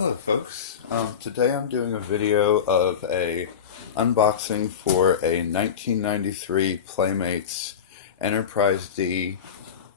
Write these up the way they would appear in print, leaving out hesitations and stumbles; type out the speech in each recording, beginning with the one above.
Hello folks, today I'm doing a video of a unboxing for a 1993 Playmates Enterprise D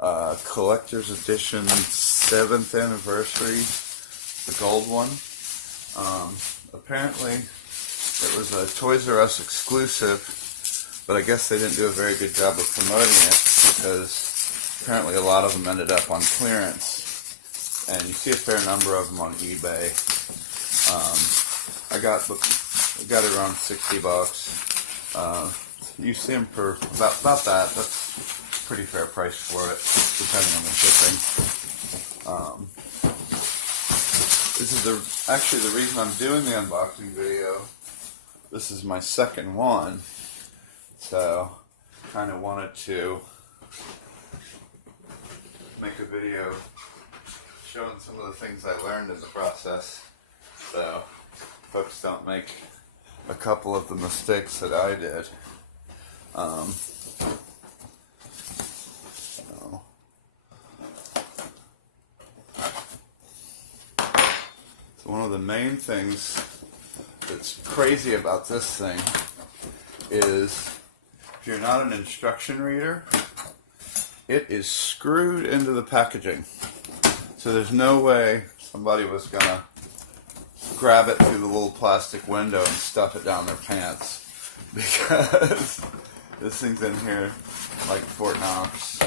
Collector's Edition 7th anniversary, the gold one. Apparently it was a Toys R Us exclusive, but I guess they didn't do a very good job of promoting it because apparently a lot of them ended up on clearance. And you see a fair number of them on eBay. I got it around $60. You see them for about that. That's a pretty fair price for it, depending on the shipping. This is actually the reason I'm doing the unboxing video. This is my second one, so kind of wanted to make a video showing some of the things I learned in the process, so folks don't make a couple of the mistakes that I did. So one of the main things that's crazy about this thing is if you're not an instruction reader, it is screwed into the packaging. So there's no way somebody was going to grab it through the little plastic window and stuff it down their pants, because this thing's in here like Fort Knox.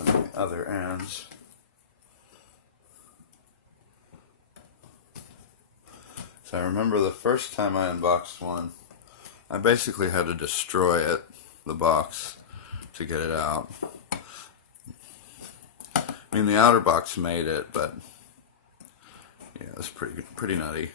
Open the other ends. So I remember the first time I unboxed one, I basically had to destroy it, the box, to get it out. I mean, the outer box made it, but yeah, it's pretty nutty.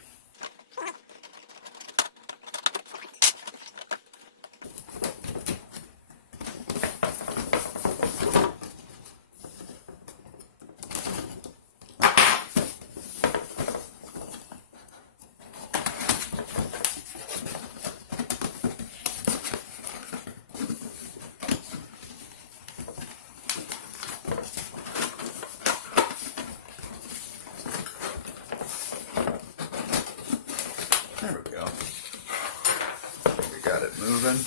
There we go. We got it moving.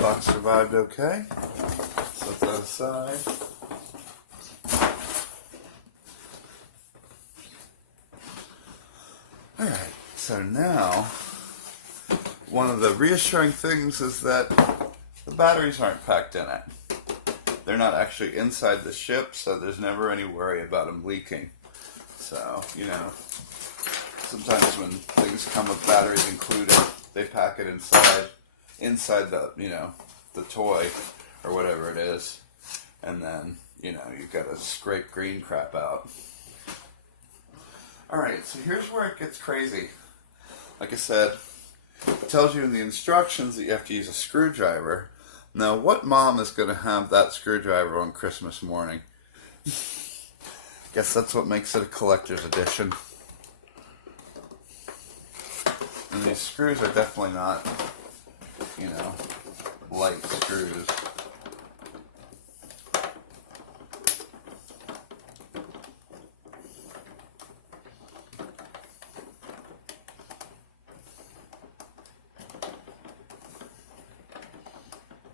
Box survived okay. Set that aside. Alright, so now one of the reassuring things is that the batteries aren't packed in it. They're not actually inside the ship, so there's never any worry about them leaking. So, you know, sometimes when things come with batteries included, they pack it inside the, you know, the toy or whatever it is, and then, you know, you've got to scrape green crap out. Alright, so here's where it gets crazy. Like I said, it tells you in the instructions that you have to use a screwdriver. Now, what mom is going to have that screwdriver on Christmas morning? Guess that's what makes it a collector's edition. And these screws are definitely not, you know, light screws.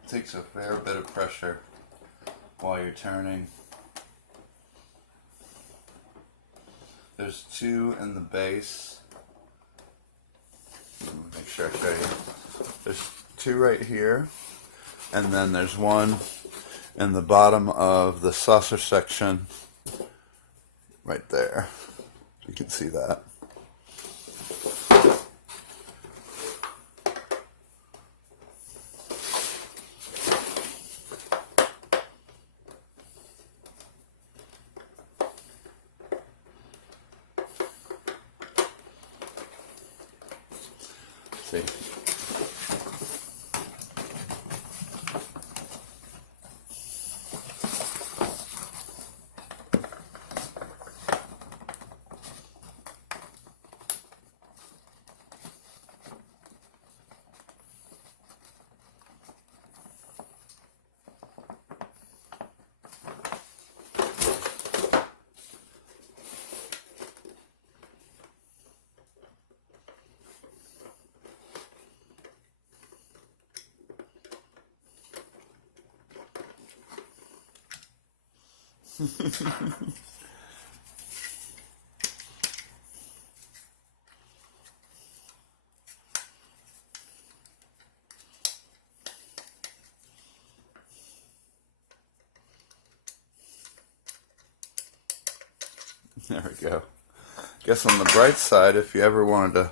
Takes a fair bit of pressure while you're turning. There's two in the base. Let me make sure I show you. There's two right here, and then there's one in the bottom of the saucer section right there. You can see that. See. There we go. Guess on the bright side, if you ever wanted to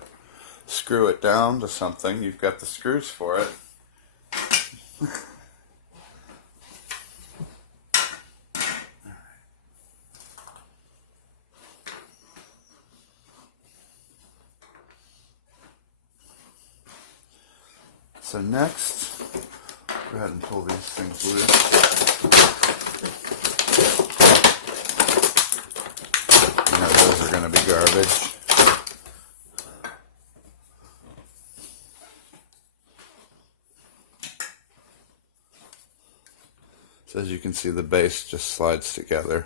screw it down to something, you've got the screws for it. So next, go ahead and pull these things loose. You know those are going to be garbage. So as you can see, the base just slides together.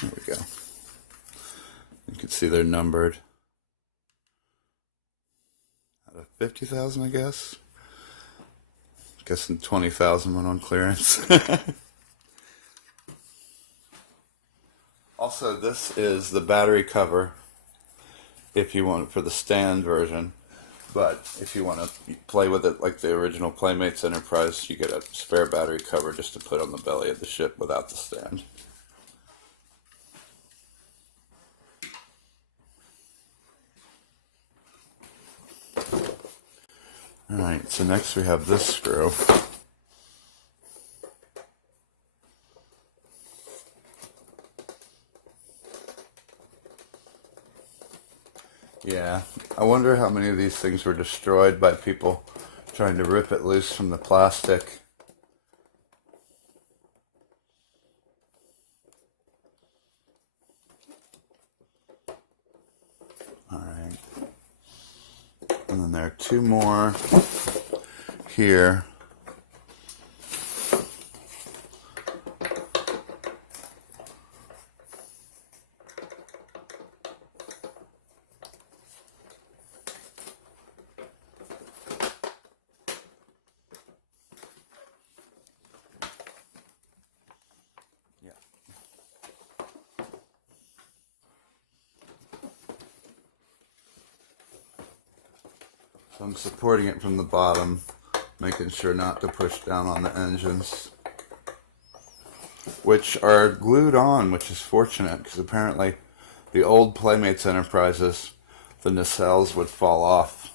There we go. You can see they're numbered. Out of 50,000, I guess. Guessing 20,000 went on clearance. Also, this is the battery cover if you want it for the stand version. But if you want to play with it like the original Playmates Enterprise, you get a spare battery cover just to put on the belly of the ship without the stand. Alright, so next we have this screw. Yeah, I wonder how many of these things were destroyed by people trying to rip it loose from the plastic. Alright. And then there are two more here. So I'm supporting it from the bottom, making sure not to push down on the engines, which are glued on, which is fortunate because apparently the old Playmates Enterprises, the nacelles would fall off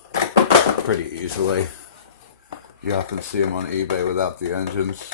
pretty easily. You often see them on eBay without the engines.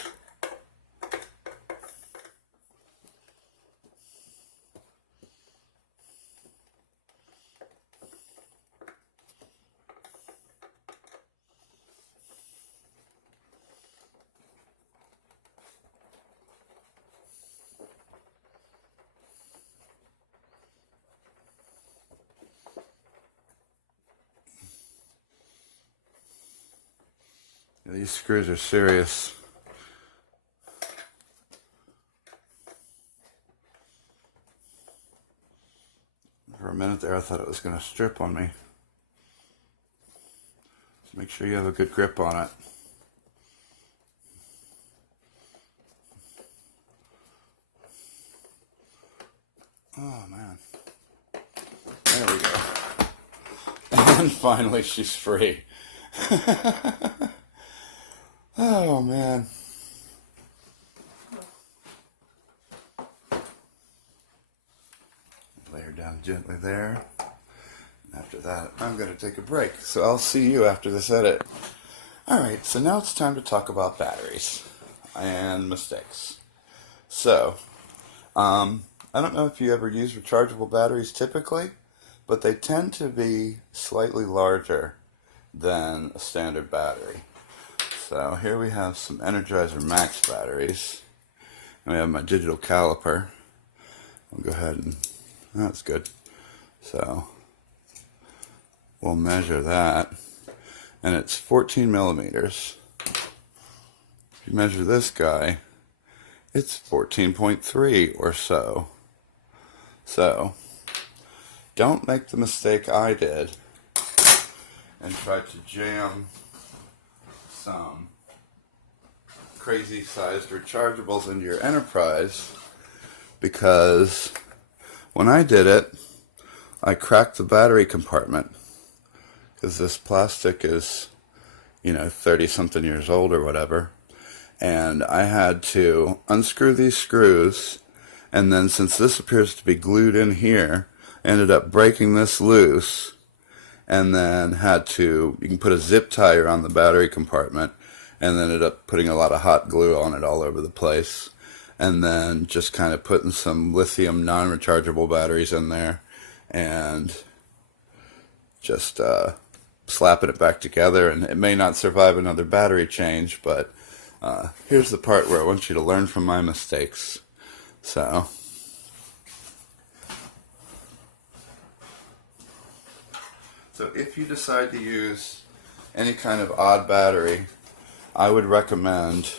These screws are serious. For a minute there I thought it was going to strip on me. So make sure you have a good grip on it. Oh man. There we go. And finally she's free. Oh man. Lay her down gently there. And after that, I'm going to take a break. So I'll see you after this edit. Alright, so now it's time to talk about batteries and mistakes. So, I don't know if you ever use rechargeable batteries typically, but they tend to be slightly larger than a standard battery. So here we have some Energizer Max batteries. And we have my digital caliper. I'll go ahead and, that's good. So we'll measure that. And it's 14 millimeters. If you measure this guy, it's 14.3 or so. So don't make the mistake I did and try to jam some crazy sized rechargeables into your Enterprise, because when I did it, I cracked the battery compartment, because this plastic is, 30 something years old or whatever, and I had to unscrew these screws, and then since this appears to be glued in here, I ended up breaking this loose, and then you can put a zip tie around the battery compartment, and then ended up putting a lot of hot glue on it all over the place, and then just kind of putting some lithium non-rechargeable batteries in there, and just slapping it back together. And it may not survive another battery change, but here's the part where I want you to learn from my mistakes. So if you decide to use any kind of odd battery, I would recommend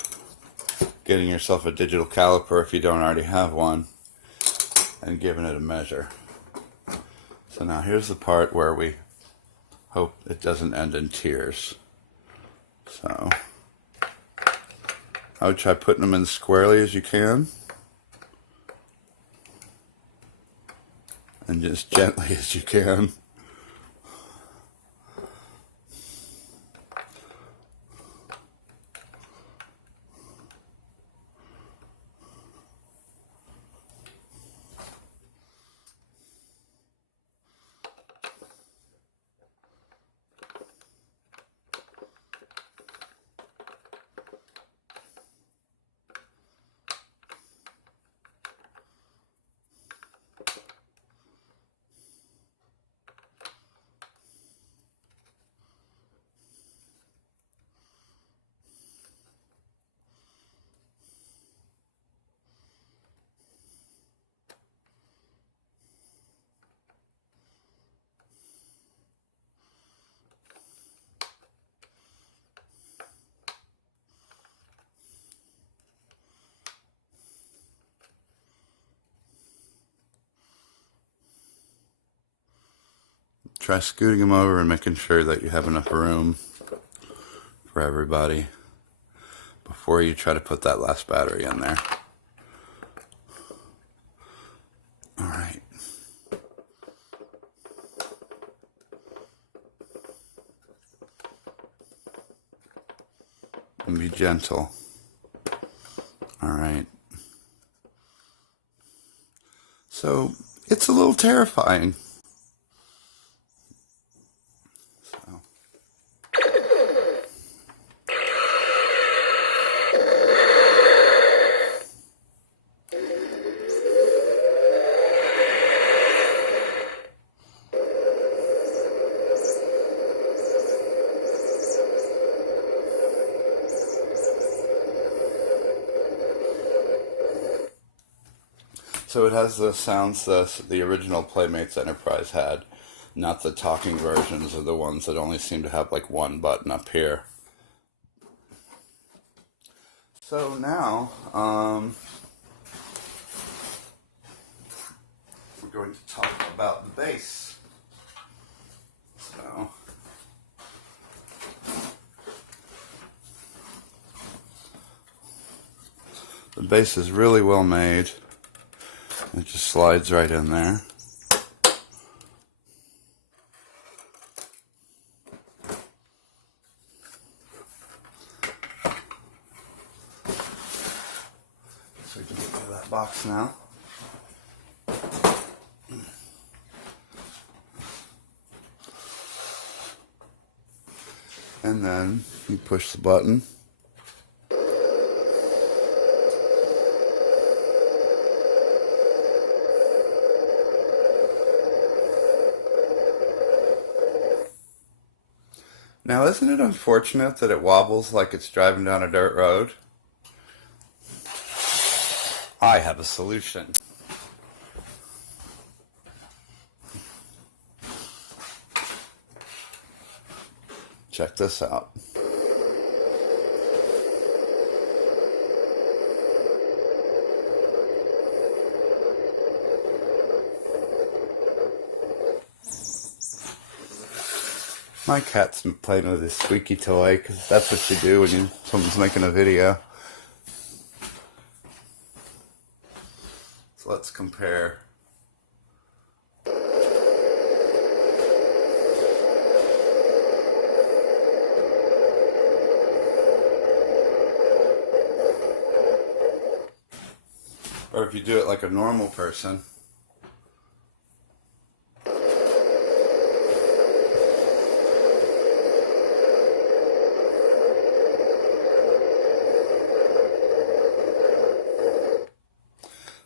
getting yourself a digital caliper if you don't already have one, and giving it a measure. So now here's the part where we hope it doesn't end in tears. So I would try putting them in squarely as you can, and just gently as you can. Try scooting them over and making sure that you have enough room for everybody before you try to put that last battery in there. Alright. And be gentle. Alright. So, it's a little terrifying. So it has the sounds the original Playmates Enterprise had, not the talking versions or the ones that only seem to have like one button up here. So now, we're going to talk about the bass. So, the bass is really well made. It just slides right in there. So we can get rid of that box now. And then you push the button. Now, isn't it unfortunate that it wobbles like it's driving down a dirt road? I have a solution. Check this out. My cat's been playing with his squeaky toy, because that's what you do when someone's making a video. So let's compare. Or if you do it like a normal person.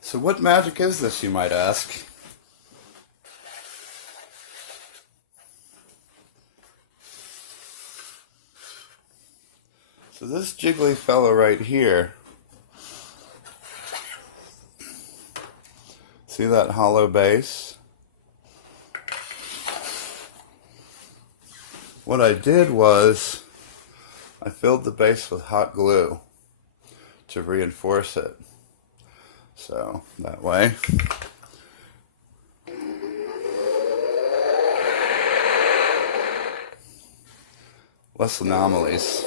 So what magic is this, you might ask? So this jiggly fellow right here, see that hollow base? What I did was I filled the base with hot glue to reinforce it. So that way less anomalies.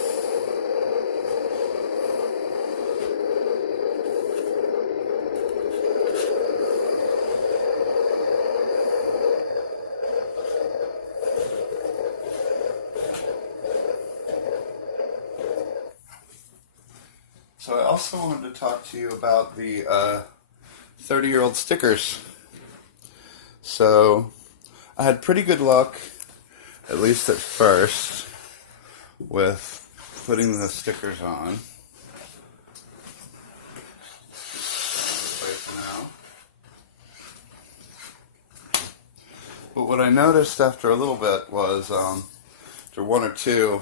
So I also wanted to talk to you about the 30-year-old stickers. So I had pretty good luck, at least at first, with putting the stickers on. But what I noticed after a little bit was, after one or two,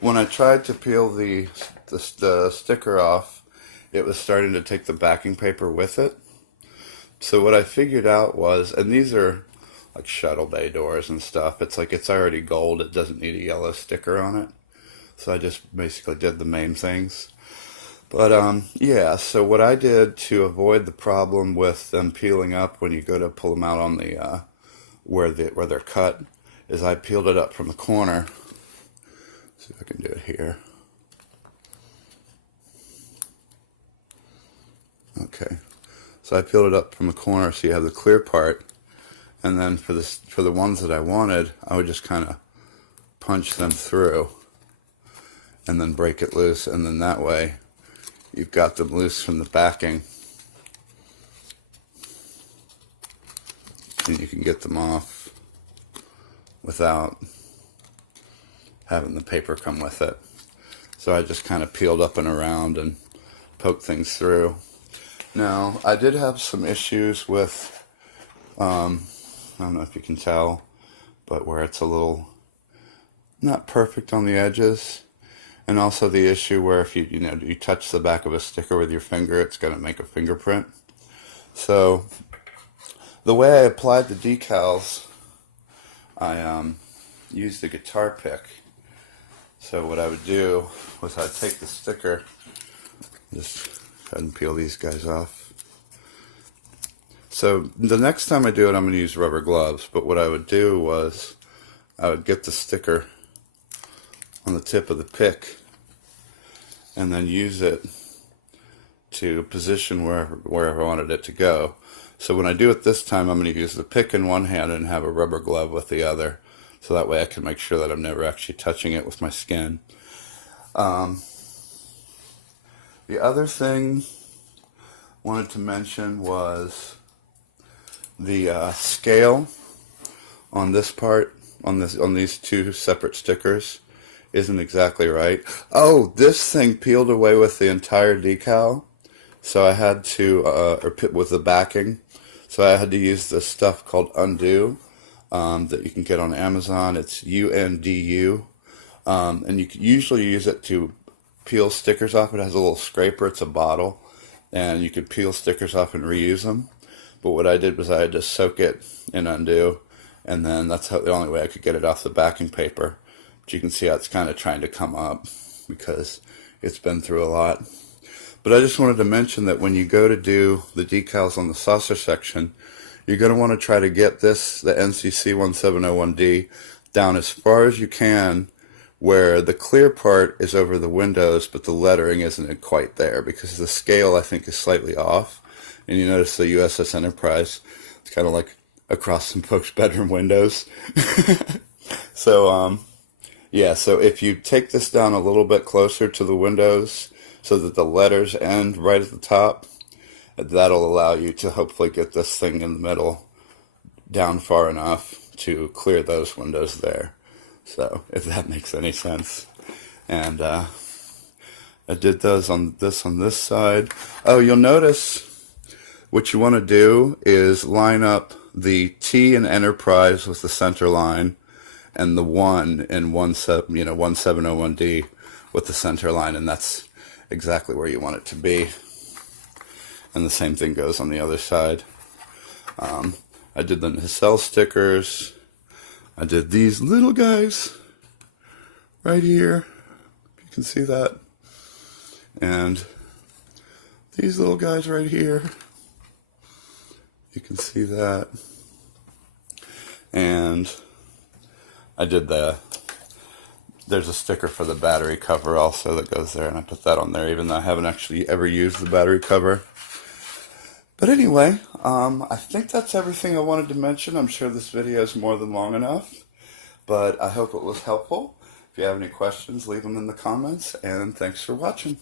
when I tried to peel the sticker off, it was starting to take the backing paper with it. So what I figured out was, and these are like shuttle bay doors and stuff, it's like it's already gold, it doesn't need a yellow sticker on it. So I just basically did the main things. But yeah, so what I did to avoid the problem with them peeling up when you go to pull them out on the where they're cut, is I peeled it up from the corner. See if I can do it here. Okay, so I peeled it up from the corner so you have the clear part, and then for the ones that I wanted, I would just kind of punch them through and then break it loose, and then that way you've got them loose from the backing and you can get them off without having the paper come with it. So I just kind of peeled up and around and poked things through. Now, I did have some issues with, I don't know if you can tell, but where it's a little not perfect on the edges. And also the issue where if you touch the back of a sticker with your finger, it's going to make a fingerprint. So the way I applied the decals, I used the guitar pick. So what I would do was I'd take the sticker, just go ahead and peel these guys off. So the next time I do it, I'm going to use rubber gloves. But what I would do was I would get the sticker on the tip of the pick and then use it to position wherever I wanted it to go. So when I do it this time, I'm going to use the pick in one hand and have a rubber glove with the other. So that way I can make sure that I'm never actually touching it with my skin. The other thing I wanted to mention was the scale on this part, on these two separate stickers, isn't exactly right. Oh, this thing peeled away with the entire decal, so I had to, with the backing, so I had to use this stuff called Undo, that you can get on Amazon. It's UNDU, and you can usually use it to peel stickers off. It has a little scraper, it's a bottle, and you could peel stickers off and reuse them. But what I did was I had to soak it in Undo, and then that's the only way I could get it off the backing paper. But you can see how it's kind of trying to come up because it's been through a lot. But I just wanted to mention that when you go to do the decals on the saucer section, you're going to want to try to get this, the NCC 1701D, down as far as you can where the clear part is over the windows, but the lettering isn't quite there because the scale, I think, is slightly off. And you notice the USS Enterprise, it's kind of like across some folks' bedroom windows. So, yeah, so if you take this down a little bit closer to the windows so that the letters end right at the top, that'll allow you to hopefully get this thing in the middle down far enough to clear those windows there. So, if that makes any sense. And I did those on this side. Oh, you'll notice what you want to do is line up the T in Enterprise with the center line, and the 1 in 1701D with the center line, and that's exactly where you want it to be. And the same thing goes on the other side. I did the nacelle stickers. I did these little guys right here. You can see that. And these little guys right here. You can see that. And I did there's a sticker for the battery cover also that goes there, and I put that on there even though I haven't actually ever used the battery cover. But anyway, I think that's everything I wanted to mention. I'm sure this video is more than long enough, but I hope it was helpful. If you have any questions, leave them in the comments, and thanks for watching.